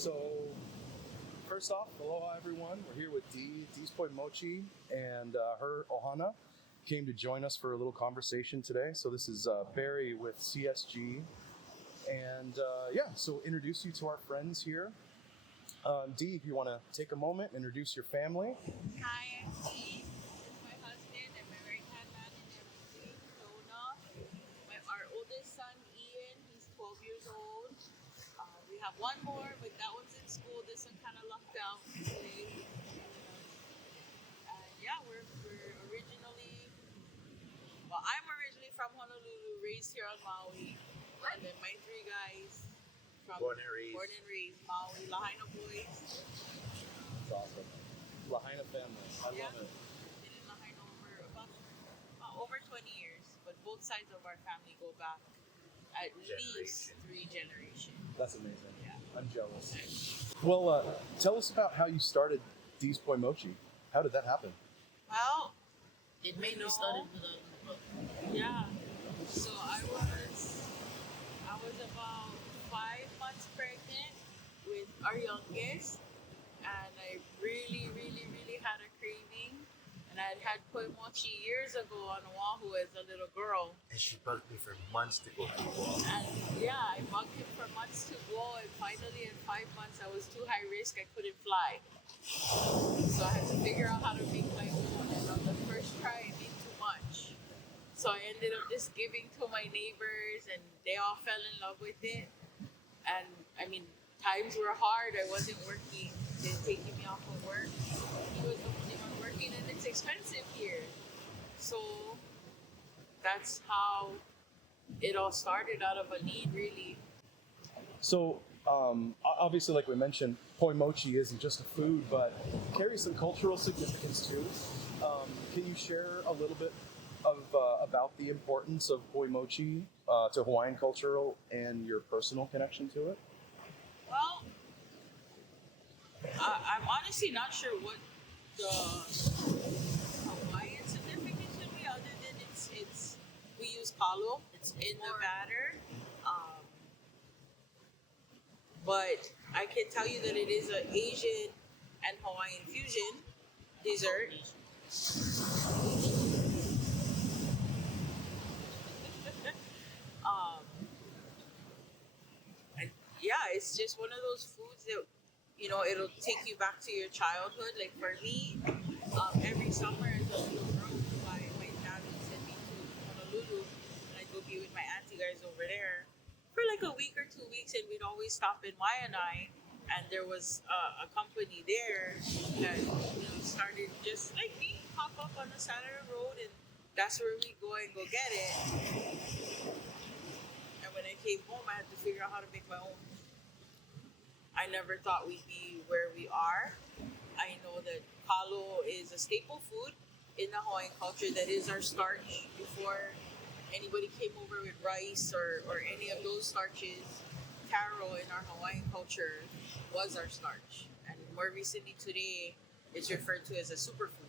So, first off, aloha everyone. We're here with Dee. Dee's boy Mochi and her Ohana came to join us for a little conversation today. So this is Barry with CSG. And so introduce you to our friends here. Dee, if you want to take a moment, introduce your family. Hi, I'm Dee. This is my husband and my right-hand man in everything, Jonah. Our oldest son, Ian, he's 12 years old. We have one more, but that one's in school. This one kind of lucked out today. We're I'm originally from Honolulu, raised here on Maui. And then my three guys from Born and raised Maui, Lahaina boys. That's awesome. Lahaina family. I love it. Been in Lahaina over 20 years, but both sides of our family go back at least 3 generations. That's amazing. Yeah. I'm jealous. Well, tell us about how you started Dee's boy Mochi. How did that happen? Well, It made me started without a book. yeah. So I was about 5 months pregnant with our youngest, and I really had a craving. And I had poi mochi years ago on Oahu as a little girl. And she bugged me for months to go to Guam. And yeah, I bugged him for months to go, and finally in 5 months I was too high risk, I couldn't fly. So I had to figure out how to make my own, and on the first try I made too much. So I ended up just giving to my neighbors, and they all fell in love with it. And I mean, times were hard, I wasn't working, they're taking me off of work. He was the only one working, and it's expensive here. So that's how it all started, out of a need, really. So, obviously, like we mentioned, poi mochi isn't just a food, but carries some cultural significance too. Can you share a little bit of about the importance of poi mochi to Hawaiian culture and your personal connection to it? Well, I'm honestly not sure what the Hawaiian significance would be, other than it's we use kalo. It's in the batter. But I can tell you that it is an Asian and Hawaiian fusion dessert. It's just one of those foods that, it'll take you back to your childhood. Like for me, every summer as a little girl, my dad would send me to Honolulu, and I'd go be with my auntie guys over there for like a week or 2 weeks, and we'd always stop in Waianae, and there was a company there that started just like me, pop up on the side of the road, and that's where we go and go get it. And when I came home, I had to figure out how to make my own. I never thought we'd be where we are. I know that kalo is a staple food in the Hawaiian culture. That is our starch. Before anybody came over with rice or any of those starches, taro in our Hawaiian culture was our starch. And more recently today, it's referred to as a superfood.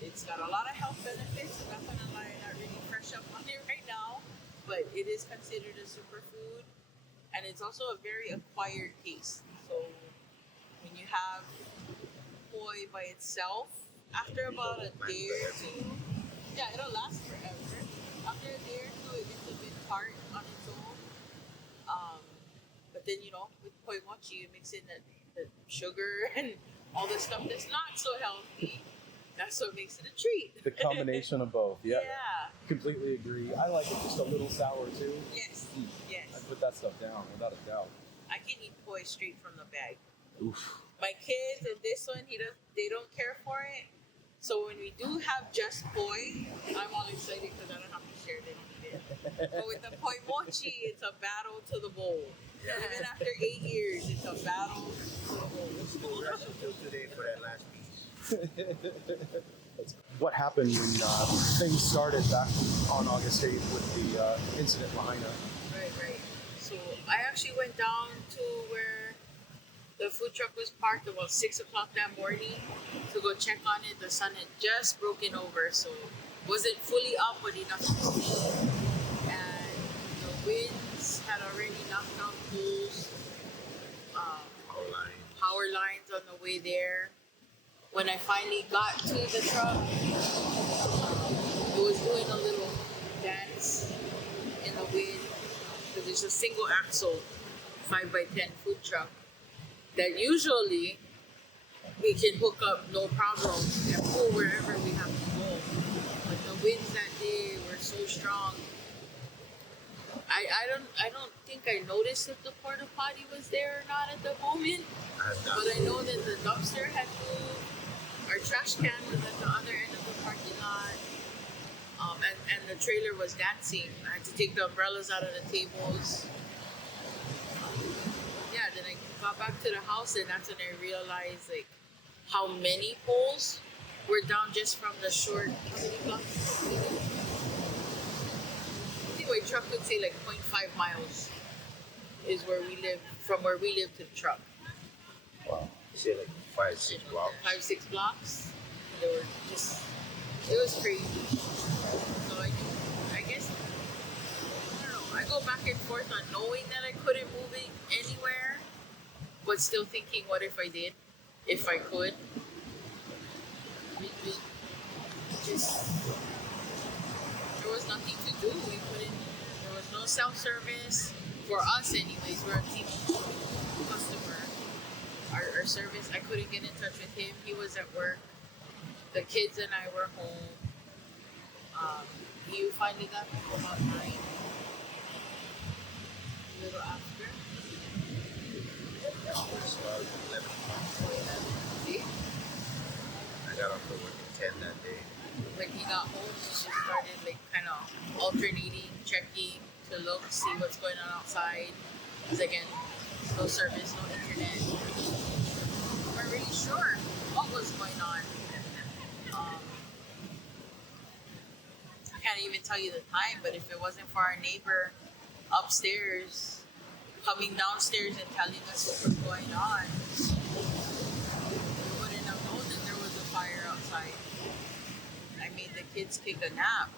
It's got a lot of health benefits. I'm not gonna lie, I'm not really fresh up on it right now, but it is considered a superfood. And it's also a very acquired taste. So when you have poi by itself, after about a day or two, it'll last forever. After a day or two, it gets a bit tart on its own. But then, with poi mochi, you mix in the sugar and all the stuff that's not so healthy. That's what makes it a treat. The combination of both, Yeah. Completely agree. I like it just a little sour too. Yes. I put that stuff down, without a doubt. I can eat poi straight from the bag. Oof. My kids and this one, they don't care for it. So when we do have just poi, I'm all excited because I don't have to share it and eat it. But with the poi mochi, it's a battle to the bowl. Even after 8 years, it's a battle to the bowl. We'll wrestle till today for that last piece. What happened when things started back on August 8th with the incident in Lahaina? Right. So I actually went down to where the food truck was parked about 6 o'clock that morning to go check on it. The sun had just broken over, so wasn't fully up, but enough to see. And the winds had already knocked out poles. lines on the way there. When I finally got to the truck, it was doing a little dance in the wind because it's a single axle 5x10 food truck that usually we can hook up no problem and pull wherever we have to go. But the winds that day were so strong. I don't think I noticed if the porta potty was there or not at the moment. But I know that the dumpster had moved. Our trash can was at the other end of the parking lot. And the trailer was dancing. I had to take the umbrellas out of the tables. Yeah, then I got back to the house and that's when I realized like how many poles were down just from the short, how many blocks? I think my truck would say like 0.5 miles is where we live, from where we live to the truck. Wow. You say like 5-6 blocks. 5-6 blocks. They were just, it was crazy. So I guess, I don't know, I go back and forth on knowing that I couldn't move it anywhere, but still thinking, what if I did? If I could. We just, there was nothing to do. We couldn't, there was no self-service. For us anyways, we're a team customer. Our service, I couldn't get in touch with him. He was at work. The kids and I were home. He finally got home about 9. A little after. It's about 11 o'clock. See? I got off the work at 10 that day. When he got home, he just started like kind of alternating, checking to look, see what's going on outside. Because again, no service, no internet. We weren't really sure what was going on. I can't even tell you the time, but if it wasn't for our neighbor upstairs coming downstairs and telling us what was going on, we wouldn't have known that there was a fire outside. I made the kids take a nap.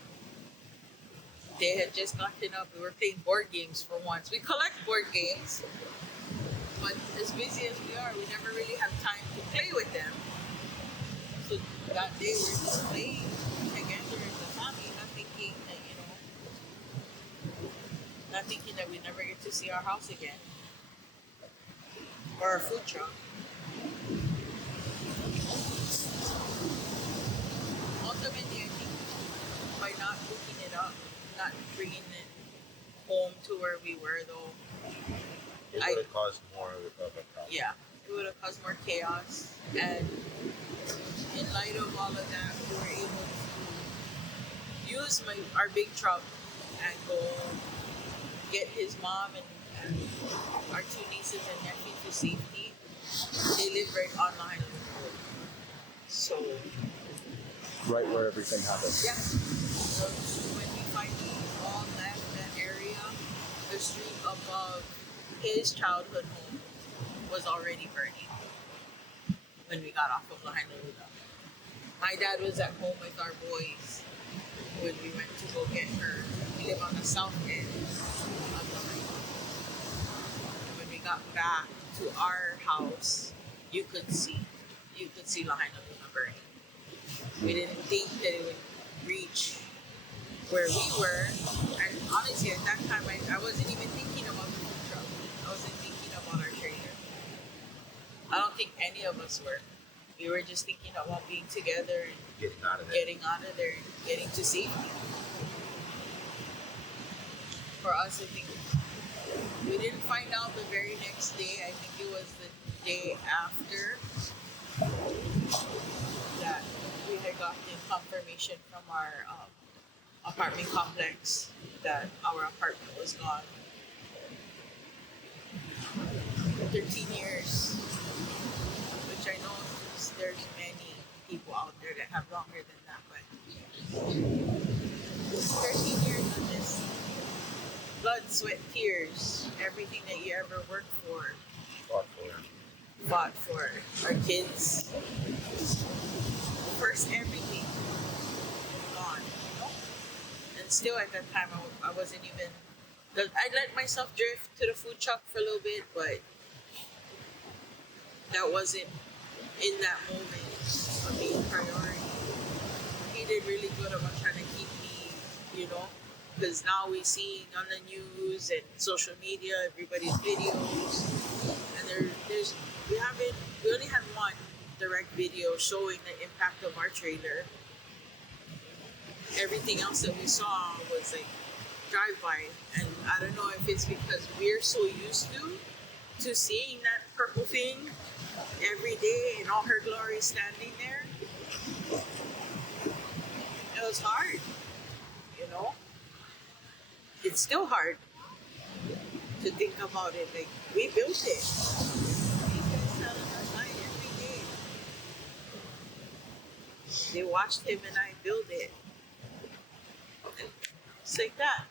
They had just gotten up. We were playing board games for once. We collect board games, but as busy as we are, we never really have time to play with them. So that day we were just playing together as a family, not thinking that, not thinking that we never get to see our house again or our food truck. Ultimately, I think by not hooking it up, not bringing it home to where we were, though, It would have caused more of a problem. yeah, it would have caused more chaos. And in light of all of that, we were able to use our big truck and go get his mom and our 2 nieces and nephew to safety. They live right on Lahaina Road. So, Right where everything happened. yeah. So when we finally all left that area, the street above his childhood home was already burning when we got off of Lahaina Road. My dad was at home with our boys when we went to go get her. We live on the south end of Lahaina. And when we got back to our house, you could see Lahaina Luna burning. We didn't think that it would reach where we were. And honestly, at that time, I wasn't even thinking about the food truck. I wasn't thinking about our trailer. I don't think any of us were. We were just thinking about being together and Getting out of there. and getting to safety. For us, I think we didn't find out the very next day. I think it was the day after that we had gotten confirmation from our apartment complex that our apartment was gone. 13 years, which I know there's many people out there that have longer than that, but 13 years of this blood, sweat, tears, everything that you ever worked for, fought for our kids. First, everything gone, And still at that time, I wasn't even. I let myself drift to the food truck for a little bit, but that wasn't in that moment a main priority. He did really good about trying to keep me, because now we see on the news and social media everybody's videos, and we only had one direct video showing the impact of our trailer. Everything else that we saw was like drive-by, and I don't know if it's because we're so used to seeing that purple thing every day in all her glory standing there. It was hard, It's still hard to think about it. Like, we built it. These guys sat on our side every day. They watched him and I build it. And it's like that.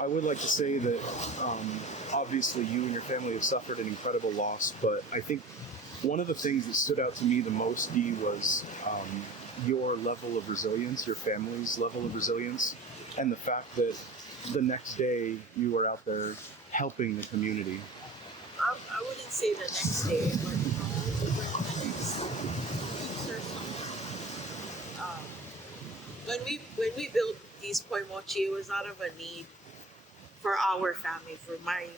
I would like to say that obviously you and your family have suffered an incredible loss, but I think one of the things that stood out to me the most, Dee, was your level of resilience, your family's level of resilience, and the fact that the next day you were out there helping the community. I wouldn't say the next day, but over the next weeks or so. When we built Dee's Point Mochi, it was out of a need for our family, for my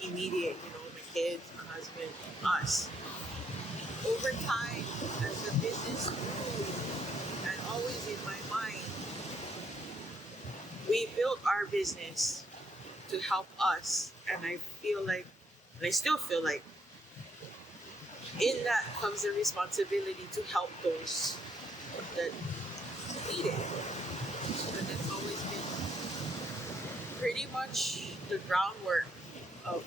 immediate, my kids, my husband, us. Over time, as the business grew, and always in my mind, we built our business to help us, and I feel like, and I still feel like, in that comes the responsibility to help those that need it. And that's always been pretty much the groundwork of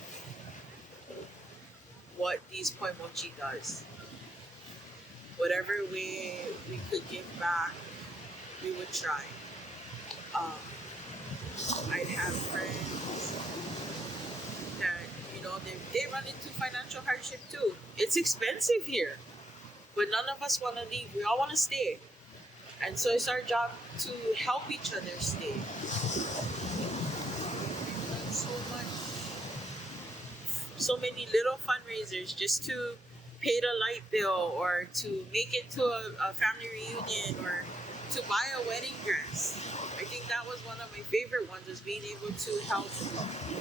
what Dee's Point Mochi does. Whatever way we could give back, we would try. I'd have friends that, they run into financial hardship too. It's expensive here, but none of us want to leave. We all want to stay. And so it's our job to help each other stay. We've done so many little fundraisers just to pay the light bill, or to make it to a family reunion, or to buy a wedding dress. I think that was one of my favorite ones, was being able to help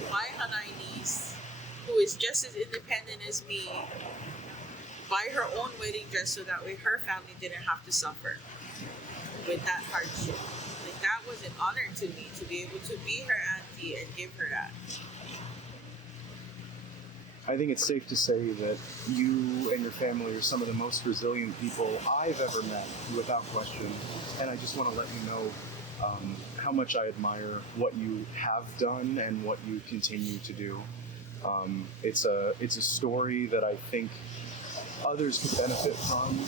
my Hanai niece, who is just as independent as me, buy her own wedding dress so that way her family didn't have to suffer with that hardship. Like, that was an honor to me, to be able to be her auntie and give her that. I think it's safe to say that you and your family are some of the most resilient people I've ever met, without question. And I just want to let you know how much I admire what you have done and what you continue to do. It's a story that I think others could benefit from,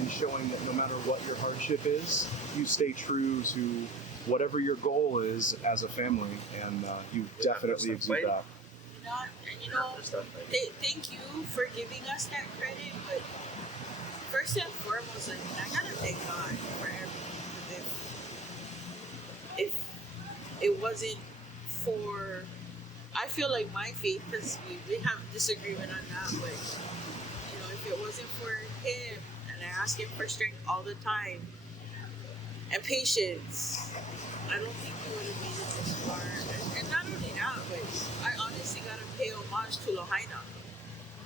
in showing that no matter what your hardship is, you stay true to whatever your goal is as a family, and you definitely exude that. Thank you for giving us that credit, but first and foremost, I gotta thank God for everything. If it wasn't for, I feel like my faith, because we have disagreement on that, but if it wasn't for him, and I ask him for strength all the time and patience, I don't think we would have made it this far. And not only that, but I honestly gotta pay homage to Lahaina,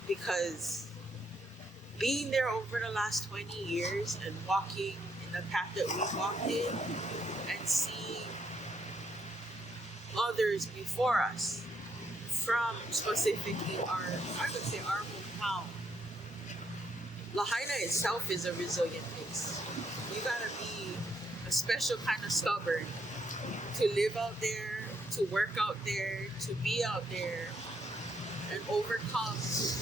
because being there over the last 20 years and walking in the path that we walked in, and seeing others before us from specifically our hometown. Lahaina itself is a resilient place. You gotta be a special kind of stubborn to live out there, to work out there, to be out there, and overcome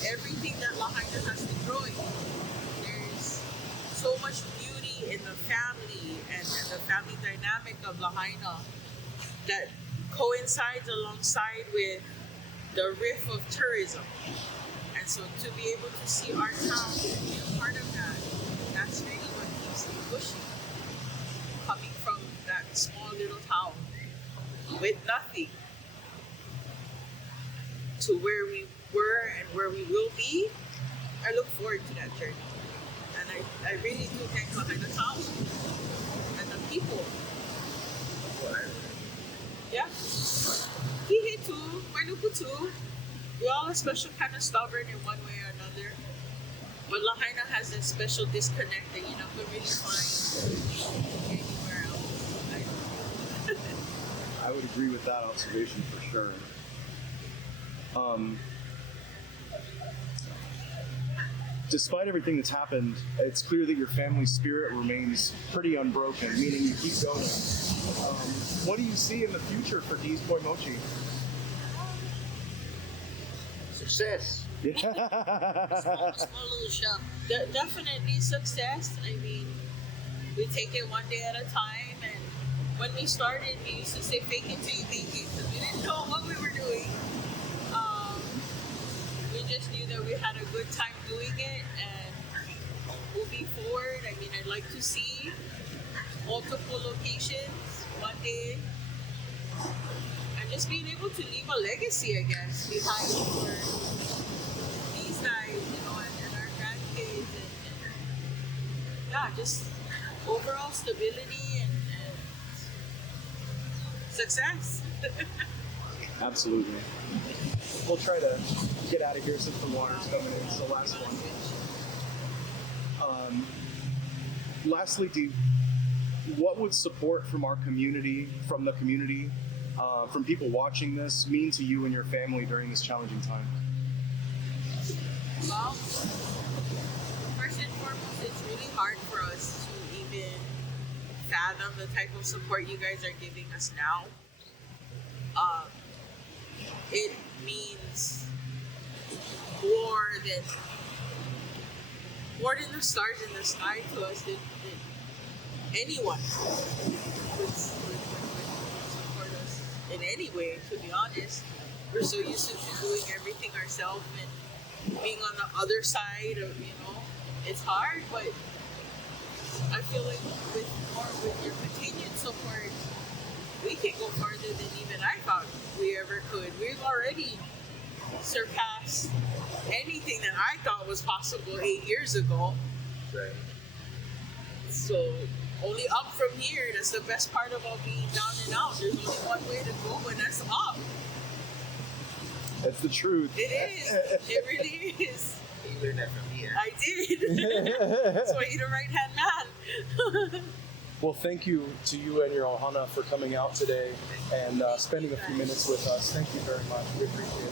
everything that Lahaina has to throw at you. There's so much beauty in the family and the family dynamic of Lahaina that coincides alongside with the riff of tourism. And so to be able to see our town and be a part of that, that's really what keeps me pushing. Coming from that small little town with nothing to where we were and where we will be, I look forward to that journey. And I really do thank Lahaina town and the people. Yeah. Kihe too, Wainuku too. We all are special kind of stubborn in one way or another. But Lahaina has this special disconnect that you don't really find anywhere else. I would agree with that observation for sure. Despite everything that's happened, it's clear that your family spirit remains pretty unbroken, meaning you keep going. What do you see in the future for Dee's Boy Mochi? Success. Small little shop. Definitely success. I mean, we take it one day at a time. And when we started, we used to say fake it till you make it because we didn't know what we were doing. We just knew that we had a good time doing it, and moving forward, I mean, I'd like to see multiple locations one day, and just being able to leave a legacy, I guess, behind for these guys, and our grandkids, and yeah, just overall stability and success. Absolutely. We'll try to get out of here since the water's coming in. It's the last one. Lastly, Dee, what would support from our community, from the community, from people watching this, mean to you and your family during this challenging time? Well, first and foremost, it's really hard for us to even fathom the type of support you guys are giving us now. It means more than the stars in the sky to us than anyone would support us in any way, to be honest. We're so used to doing everything ourselves and being on the other side of, it's hard, but I feel like with your continued support, we can go farther than even I thought we ever could. We've already surpassed anything that I thought was possible 8 years ago. Right. So only up from here. That's the best part about being down and out. There's only one way to go, and that's up. That's the truth. It is. It really is. You learned that from me. I did. That's why you're the right-hand man. Well, thank you to you and your Ohana for coming out today and spending a few minutes with us. Thank you very much. We appreciate it.